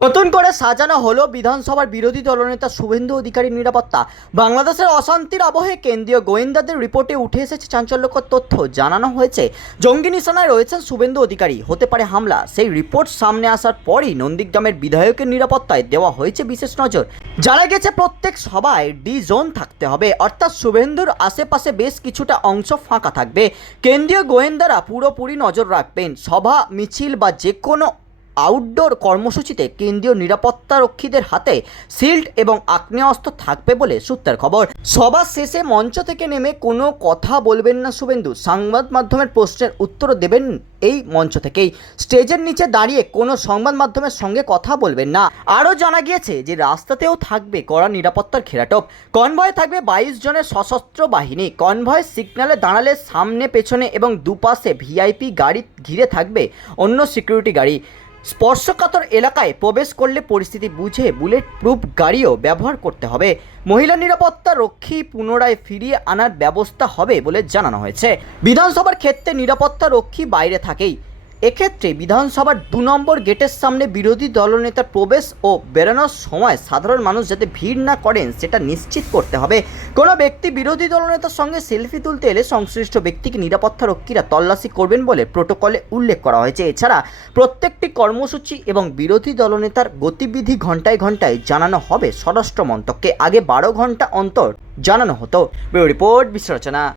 নতুন করে সাজানো হলো বিধানসভার বিরোধী দলনেতা শুভেন্দু অধিকারীর নিরাপত্তা। বাংলাদেশের অশান্তির আবহে কেন্দ্রীয় গোয়েন্দাদের রিপোর্টে উঠে এসেছে চাঞ্চল্যকর তথ্য। জানানো হয়েছে, জঙ্গি নিশানায় রয়েছেন শুভেন্দু অধিকারী। হতে পারে হামলা। সেই রিপোর্ট সামনে আসার পরই নন্দীগ্রামের বিধায়কের নিরাপত্তায় দেওয়া হয়েছে বিশেষ নজর। জানা গেছে, প্রত্যেক সভায় ডি জোন থাকতে হবে। অর্থাৎ শুভেন্দুর আশেপাশে বেশ কিছুটা অংশ ফাঁকা থাকবে। কেন্দ্রীয় গোয়েন্দারা পুরোপুরি নজর রাখবেন। সভা, মিছিল বা যে কোনো আউটডোর কর্মসূচিতে কেন্দ্রীয় নিরাপত্তারক্ষীদের হাতে শিল্ড এবং আগ্নেয়াস্ত্র থাকবে বলে সূত্রের খবর। সবার শেষে মঞ্চ থেকে নেমে কোনো কথা বলবেন না শুভেন্দু। সংবাদ মাধ্যমের প্রশ্নের উত্তর দেবেন এই মঞ্চ থেকেই। স্টেজের নিচে দাঁড়িয়ে কোনো সংবাদ মাধ্যমের সঙ্গে কথা বলবেন না। আরও জানা গিয়েছে যে রাস্তাতেও থাকবে কড়া নিরাপত্তার ঘেরাটোপ কনভয়ে থাকবে বাইশ জনের সশস্ত্র বাহিনী। কনভয় সিগন্যালে দাঁড়ালে সামনে, পেছনে এবং দুপাশে ভিআইপি গাড়ি ঘিরে থাকবে অন্য সিকিউরিটি গাড়ি। স্পর্শকাতর এলাকায় প্রবেশ করলে পরিস্থিতি বুঝে বুলেট প্রুফ গাড়িও ব্যবহার করতে হবে। মহিলা নিরাপত্তা রক্ষী পুনরায় ফিরিয়ে আনার ব্যবস্থা হবে বলে জানানো হয়েছে। বিধানসভার ক্ষেত্রে নিরাপত্তা রক্ষী বাইরে থাকেই। এক্ষেত্রে বিধানসভার দু নম্বর গেটের সামনে বিরোধী দলনেতার প্রবেশ ও বেরোনোর সময় সাধারণ মানুষ যাতে ভিড় না করেন, সেটা নিশ্চিত করতে হবে। কোনো ব্যক্তি বিরোধী দলনেতার সঙ্গে সেলফি তুলতে এলে সংশ্লিষ্ট ব্যক্তিকে নিরাপত্তা রক্ষীরা তল্লাশি করবেন বলে প্রোটোকলে উল্লেখ করা হয়েছে। এছাড়া প্রত্যেকটি কর্মসূচি এবং বিরোধী দলনেতার গতিবিধি ঘন্টায় ঘন্টায় জানানো হবে স্বরাষ্ট্র মন্ত্রককে। আগে বারো ঘণ্টা অন্তর জানানো হতো। রিপোর্ট, বিশ্লেষণা।